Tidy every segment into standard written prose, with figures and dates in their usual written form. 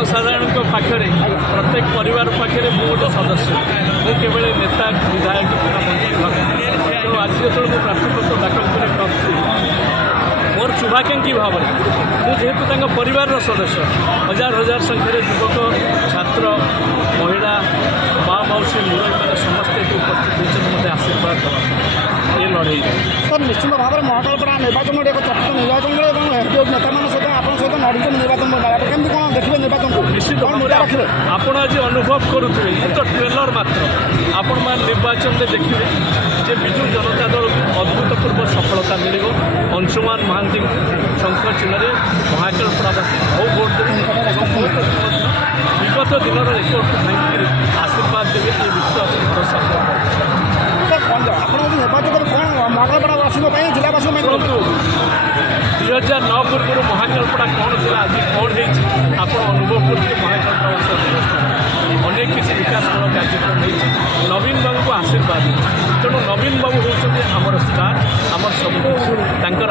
जनसाधारण पाखे प्रत्येक परिवार पाखे मु गोटे सदस्य मु केवल नेता विधायक मंत्री भाव तेणु आज जो प्रार्थीपत्र दाखल कर मोर शुभाकांक्षी भाव में मुझे परिवार सदस्य हजार हजार संख्यार युवक छात्र महिला माँ मौसी मुरई मैंने समस्ते उपस्थित होते मत आशीर्वाद ये लड़े सर निश्चित भाव में महाकालपड़ा निर्वाचन एक चर्चित निर्वाचन नेता मान सहित आप सहित लड़ुन निर्वाचन केमती कौन देखिए निर्वाचन को निश्चित रखिए आपण आज अनुभव करुवे ये तो ट्रेलर मात्र आपण मान निर्वाचन में देखिए जे विजु जनता दल अभूतपूर्व सफलता मिल अंशुमान महांती शंख चिन्ह महाकालपड़ावासी बहु भोट देवे विगत दिन रेकर्ड भांगी आशीर्वाद देवे ये विश्वास निर्वाचन कौन महाकालपड़ावासी जिलावासी शुणु 2009 पूर्व महाकालपड़ा कौन थी आज कौन आप अनुभव करेंगे महाकालपड़ा अनेक किसी विकासमूलक कार्यक्रम हो नवीन बाबू को आशीर्वाद तेणु नवीन बाबू होती आमर स्टार आमर सब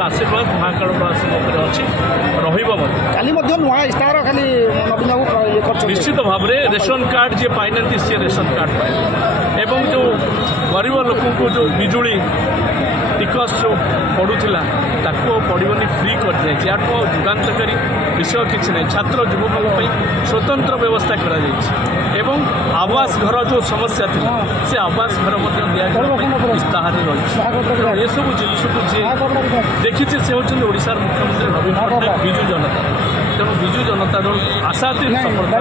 आशीर्वाद महाकालपड़ासी अच्छी स्टार खाली नवीन बाबू निश्चित भाव में रेशन कार्ड जी पाई सी रेशन कार्ड पाए एवं जो गरीब लोक को जो बिजुली टिकस जो पड़ूला ताको पड़ोनी फ्री कर दिया जुगान्तकारी विषय किसी ना छात्र युवकों स्वतंत्र व्यवस्था कर आवास घर जो समस्या थी से आवास घर इस्ताहार रही सब जिनस को जी देखी से होती ओडिशार मुख्यमंत्री नवीन पट्टनायक विजु जनता तेणु विजु जनता दल आशातीत सफलता।